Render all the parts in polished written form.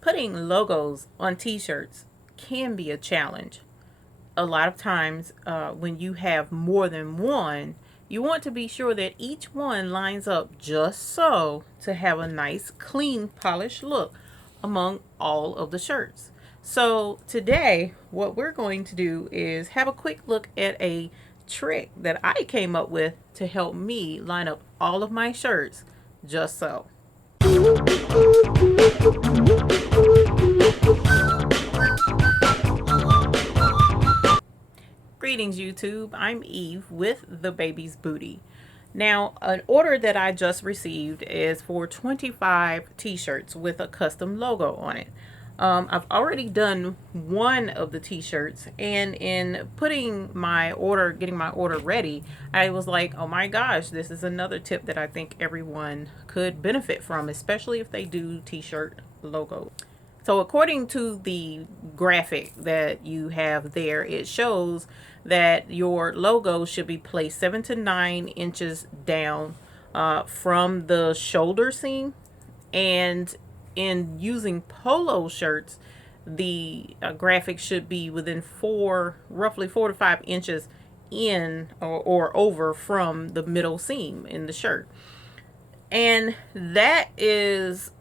Putting logos on t-shirts can be a challenge. A lot of times when you have more than one, you want to be sure that each one lines up just so to have a nice, clean, polished look among all of the shirts. So today, what we're going to do is have a quick look at a trick that I came up with to help me line up all of my shirts just so. Greetings, YouTube. I'm Eve with The Baby's Booty. Now, an order that I just received is for 25 t-shirts with a custom logo on it. I've already done one of the t-shirts, and in getting my order ready, I was like, oh my gosh, this is another tip that I think everyone could benefit from, especially if they do t-shirt logos. So according to the graphic that you have there, it shows that your logo should be placed 7 to 9 inches down from the shoulder seam. And in using polo shirts, the graphic should be within roughly 4 to 5 inches in or over from the middle seam in the shirt. And that is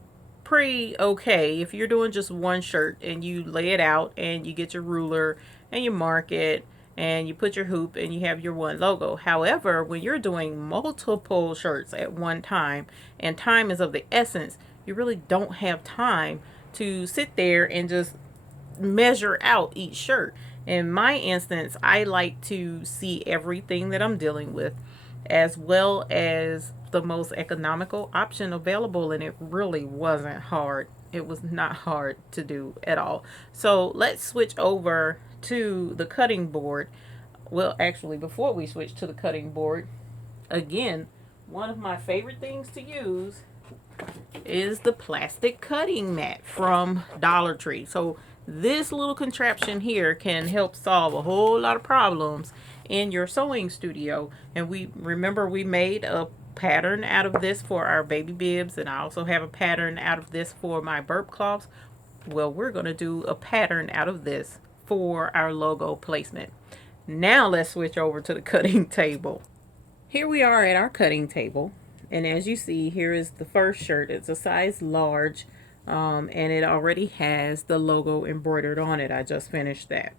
pretty okay if you're doing just one shirt and you lay it out and you get your ruler and you mark it and you put your hoop and you have your one logo. However, when you're doing multiple shirts at one time and time is of the essence, you really don't have time to sit there and just measure out each shirt. In my instance, I like to see everything that I'm dealing with, as well as the most economical option available, and it really wasn't hard. It was not hard to do at all. So let's switch over to the cutting board. Well, actually, before we switch to the cutting board, again, one of my favorite things to use is the plastic cutting mat from Dollar Tree. So this little contraption here can help solve a whole lot of problems in your sewing studio. And we made a pattern out of this for our baby bibs, and I also have a pattern out of this for my burp cloths. Well, we're going to do a pattern out of this for our logo placement. Now let's switch over to the cutting table. Here we are at our cutting table, and as you see, here is the first shirt. It's a size large, and it already has the logo embroidered on it. I just finished that.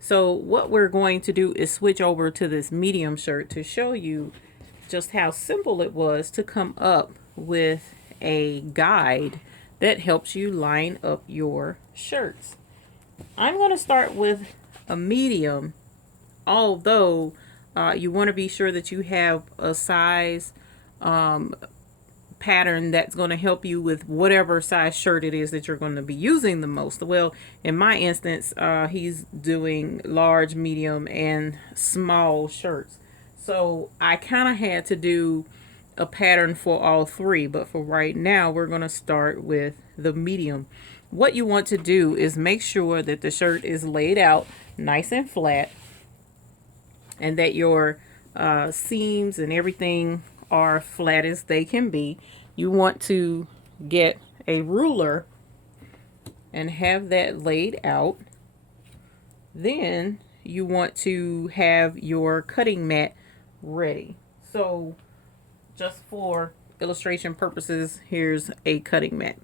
So what we're going to do is switch over to this medium shirt to show you just how simple it was to come up with a guide that helps you line up your shirts. I'm going to start with a medium, although you want to be sure that you have a size pattern that's going to help you with whatever size shirt it is that you're going to be using the most. Well, in my instance, he's doing large, medium, and small shirts. So I kind of had to do a pattern for all three, but for right now, we're going to start with the medium. What you want to do is make sure that the shirt is laid out nice and flat, and that your seams and everything are flat as they can be. You want to get a ruler and have that laid out. Then you want to have your cutting mat ready. So just for illustration purposes, here's a cutting mat.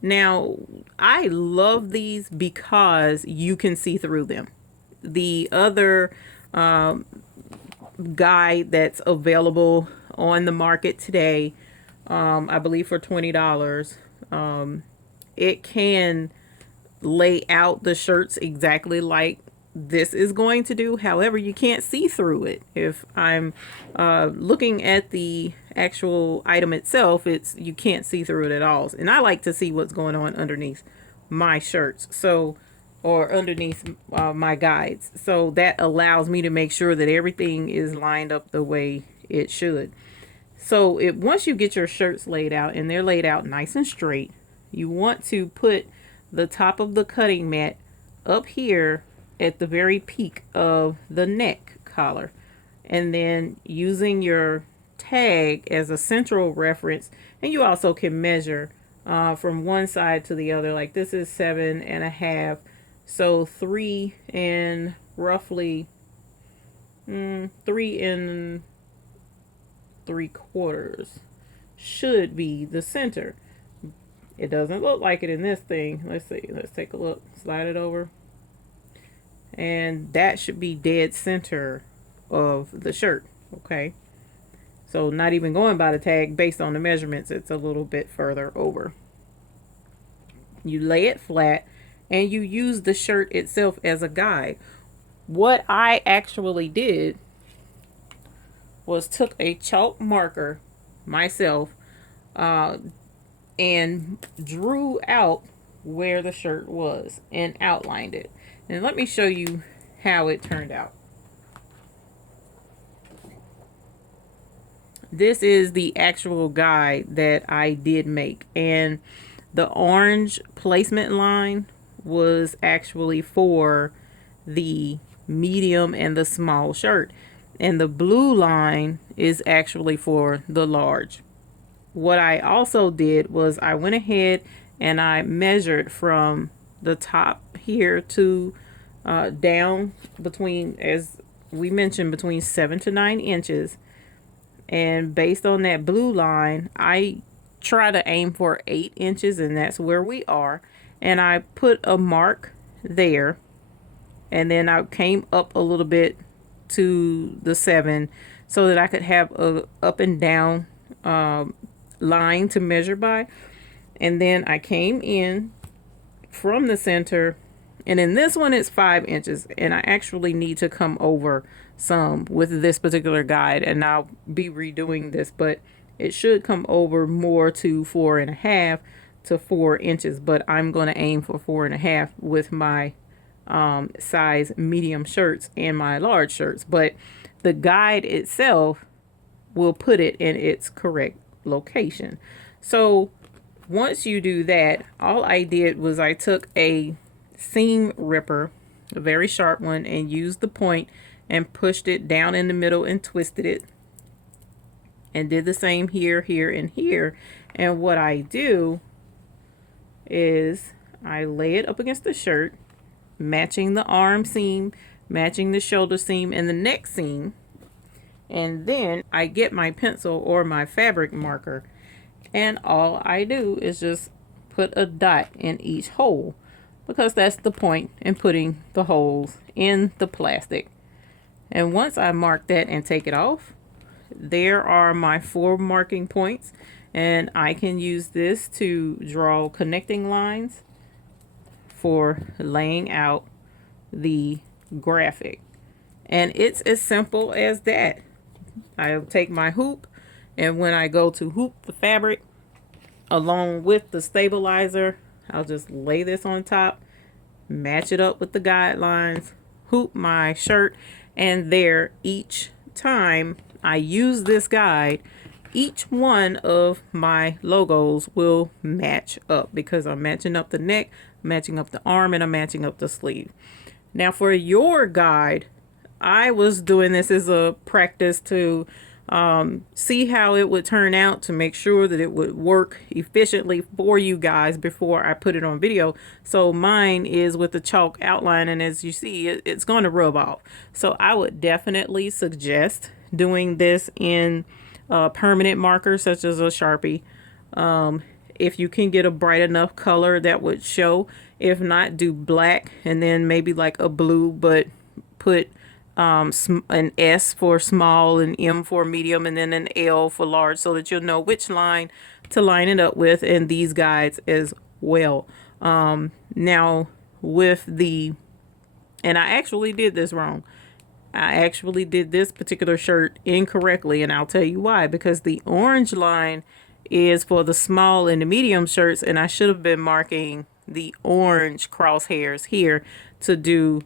Now, I love these because you can see through them. The other guide that's available on the market today, I believe for $20, it can lay out the shirts exactly like this is going to do. However, you can't see through it. If I'm looking at the actual item itself, you can't see through it at all. And I like to see what's going on underneath my shirts, or underneath my guides. So that allows me to make sure that everything is lined up the way it should. So once you get your shirts laid out and they're laid out nice and straight, you want to put the top of the cutting mat up here at the very peak of the neck collar, and then using your tag as a central reference, and you also can measure from one side to the other. Like this is 7.5, so 3 and 3 3/4 should be the center. It doesn't look like it in this thing. Let's see. Let's take a look. Slide it over. And that should be dead center of the shirt. Okay. So not even going by the tag, based on the measurements, it's a little bit further over. You lay it flat and you use the shirt itself as a guide. What I actually did was took a chalk marker myself and drew out where the shirt was and outlined it. And let me show you how it turned out. This is the actual guide that I did make, and the orange placement line was actually for the medium and the small shirt, and the blue line is actually for the large. What I also did was I went ahead and I measured from the top here to down between, as we mentioned, between 7 to 9 inches. And based on that blue line, I try to aim for 8 inches, and that's where we are. And I put a mark there, and then I came up a little bit to the 7 so that I could have a up and down line to measure by. And then I came in from the center, and in this one it's 5 inches, and I actually need to come over some with this particular guide, and I'll be redoing this, but it should come over more to 4.5 to 4 inches, but I'm going to aim for 4.5 with my size medium shirts and my large shirts. But the guide itself will put it in its correct location. So once you do that, all I did was I took a seam ripper, a very sharp one, and used the point and pushed it down in the middle and twisted it, and did the same here, here, and here. And what I do is I lay it up against the shirt, matching the arm seam, matching the shoulder seam and the neck seam, and then I get my pencil or my fabric marker, and all I do is just put a dot in each hole, because that's the point in putting the holes in the plastic. And once I mark that and take it off, there are my 4 marking points, and I can use this to draw connecting lines for laying out the graphic. And it's as simple as that. I'll take my hoop, and when I go to hoop the fabric along with the stabilizer, I'll just lay this on top, match it up with the guidelines, hoop my shirt, and there, each time I use this guide, each one of my logos will match up, because I'm matching up the neck, matching up the arm, and I'm matching up the sleeve. Now for your guide, I was doing this as a practice to see how it would turn out, to make sure that it would work efficiently for you guys before I put it on video. So mine is with the chalk outline, and as you see, it's going to rub off. So I would definitely suggest doing this in permanent markers such as a Sharpie. If you can get a bright enough color that would show. If not, do black, and then maybe like a blue, but put an S for small, an M for medium, and then an L for large, so that you'll know which line to line it up with, and these guides as well. Now with the, and I actually did this wrong. I actually did this particular shirt incorrectly, and I'll tell you why. Because the orange line is for the small and the medium shirts, and I should have been marking the orange crosshairs here to do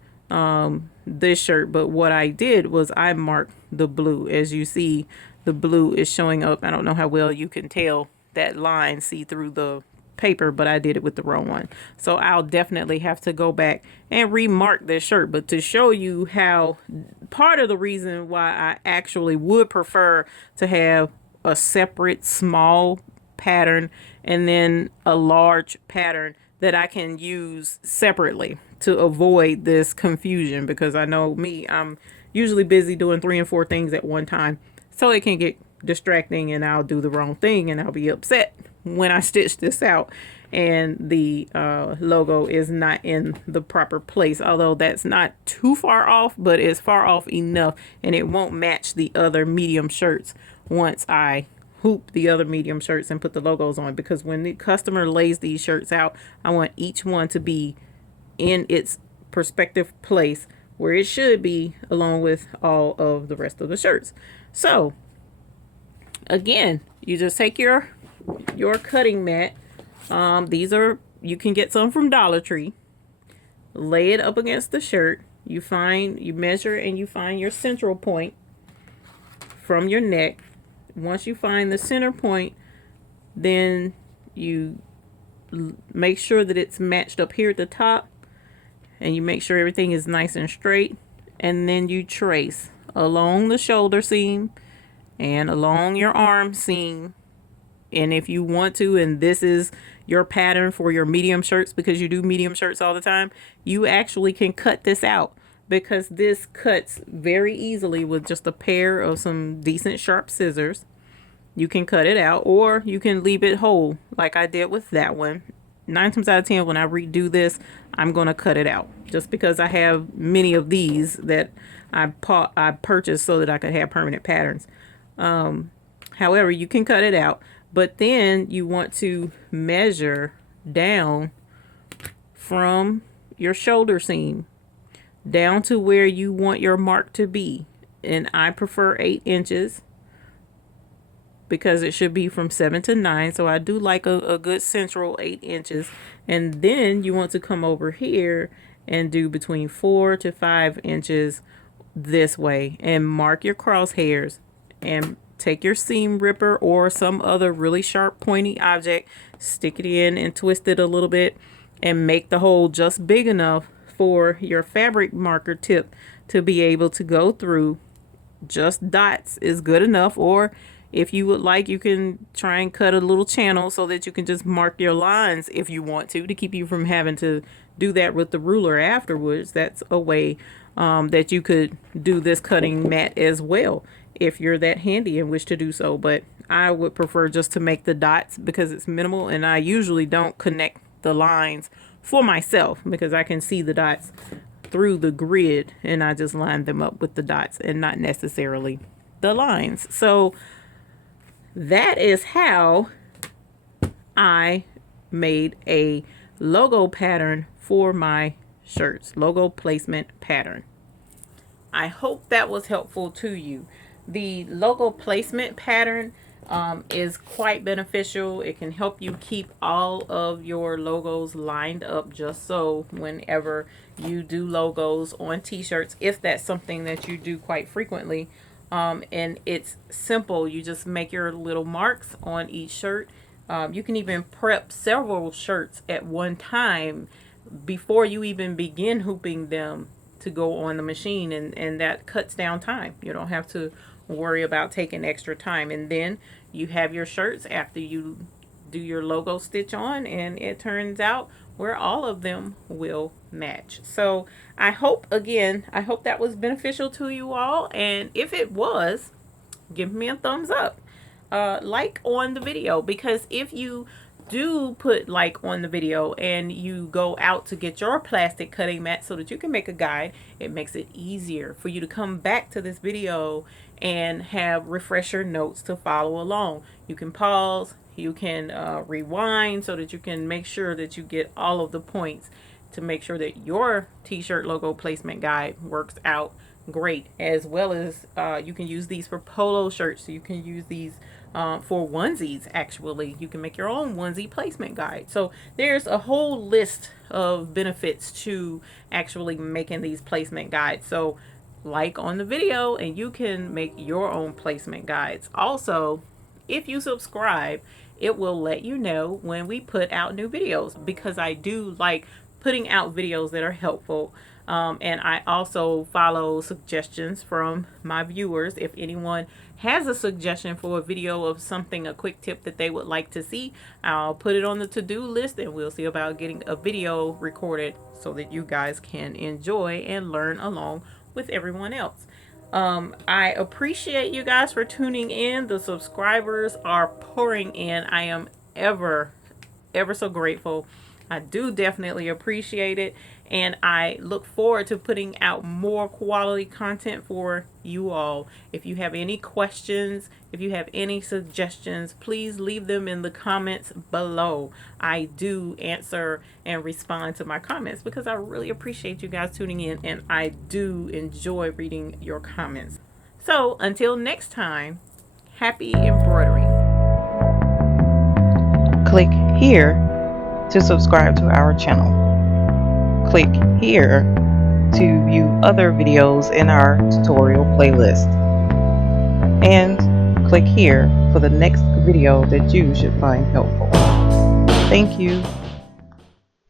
this shirt. But what I did was I marked the blue. As you see, the blue is showing up. I don't know how well you can tell that line, see through the paper, but I did it with the wrong one. So I'll definitely have to go back and remark this shirt. But to show you how, part of the reason why I actually would prefer to have a separate small pattern and then a large pattern that I can use separately to avoid this confusion, because I know me, I'm usually busy doing 3 and 4 things at one time. So it can get distracting and I'll do the wrong thing and I'll be upset when I stitch this out and the logo is not in the proper place. Although that's not too far off, but it's far off enough and it won't match the other medium shirts once I hoop the other medium shirts and put the logos on. Because when the customer lays these shirts out, I want each one to be in its perspective place where it should be, along with all of the rest of the shirts. So again, you just take your cutting mat. These are, you can get some from Dollar Tree. Lay it up against the shirt. You measure and you find your central point from your neck. Once you find the center point, then you make sure that it's matched up here at the top, and you make sure everything is nice and straight, and then you trace along the shoulder seam and along your arm seam. And if you want to, and this is your pattern for your medium shirts, because you do medium shirts all the time, you actually can cut this out, because this cuts very easily with just a pair of some decent sharp scissors. You can cut it out, or you can leave it whole like I did with that one. 9 times out of 10, when I redo this, I'm going to cut it out, just because I have many of these that I purchased so that I could have permanent patterns. However, you can cut it out, but then you want to measure down from your shoulder seam down to where you want your mark to be. And I prefer 8 inches because it should be from 7 to 9. So I do like a good central 8 inches. And then you want to come over here and do between 4 to 5 inches this way and mark your crosshairs, and take your seam ripper or some other really sharp pointy object, stick it in and twist it a little bit and make the hole just big enough for your fabric marker tip to be able to go through. Just dots is good enough, or if you would like, you can try and cut a little channel so that you can just mark your lines if you want to keep you from having to do that with the ruler afterwards. That's a way that you could do this cutting mat as well, if you're that handy and wish to do so. But I would prefer just to make the dots because it's minimal, and I usually don't connect the lines for myself because I can see the dots through the grid, and I just line them up with the dots and not necessarily the lines. So that is how I made a logo pattern for my shirts, logo placement pattern. I hope that was helpful to you. The logo placement pattern is quite beneficial. It can help you keep all of your logos lined up, just so whenever you do logos on t-shirts, if that's something that you do quite frequently, and it's simple, you just make your little marks on each shirt. You can even prep several shirts at one time before you even begin hooping them to go on the machine, and that cuts down time. You don't have to worry about taking extra time. And then you have your shirts after you do your logo stitch on, and it turns out where all of them will match. So I hope that was beneficial to you all, and if it was, give me a thumbs up, like on the video, because if you do put like on the video and you go out to get your plastic cutting mat so that you can make a guide, it makes it easier for you to come back to this video and have refresher notes to follow along. You can pause, you can rewind so that you can make sure that you get all of the points to make sure that your t-shirt logo placement guide works out great. As well as you can use these for polo shirts, so you can use these for onesies. Actually, you can make your own onesie placement guide. So there's a whole list of benefits to actually making these placement guides. So like on the video and you can make your own placement guides. Also, if you subscribe, it will let you know when we put out new videos, because I do like putting out videos that are helpful. And I also follow suggestions from my viewers. If anyone has a suggestion for a video of something, a quick tip that they would like to see, I'll put it on the to-do list, and we'll see about getting a video recorded so that you guys can enjoy and learn along with everyone else. I appreciate you guys for tuning in. The subscribers are pouring in. I am ever so grateful. I do definitely appreciate it, and I look forward to putting out more quality content for you all. If you have any questions, if you have any suggestions, please leave them in the comments below. I do answer and respond to my comments because I really appreciate you guys tuning in, and I do enjoy reading your comments. So until next time, happy embroidery. Click here to subscribe to our channel. Click here to view other videos in our tutorial playlist. And click here for the next video that you should find helpful. Thank you.